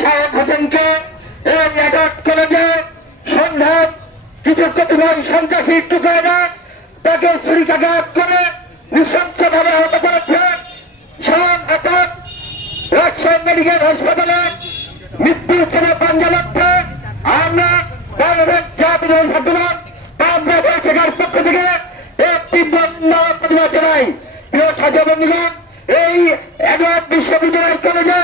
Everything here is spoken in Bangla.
শাহরুখ হোসেনকে এই অ্যাডাল্ট কলেজে সন্ধ্যা কিছু কতিপয় সন্ত্রাসী টুকরা তাকে ছুরিকাঘাত করে নৃশংসভাবে আহত করেছে। শাহান আসাদ রাজশাহী মেডিকেল হাসপাতালে মৃত্যু হিসেবে পাঞ্জা লাগছে আমরা কংগ্রেস জাতীয় সম্মেলন আমরা বৈশাখার পক্ষ থেকে একটি বন্ধ প্রতিবাদ জানাই। প্রিয় ছাত্র বন্ধুগণ এই অ্যাডওয়ার্ড বিশ্ববিদ্যালয়ের কলেজে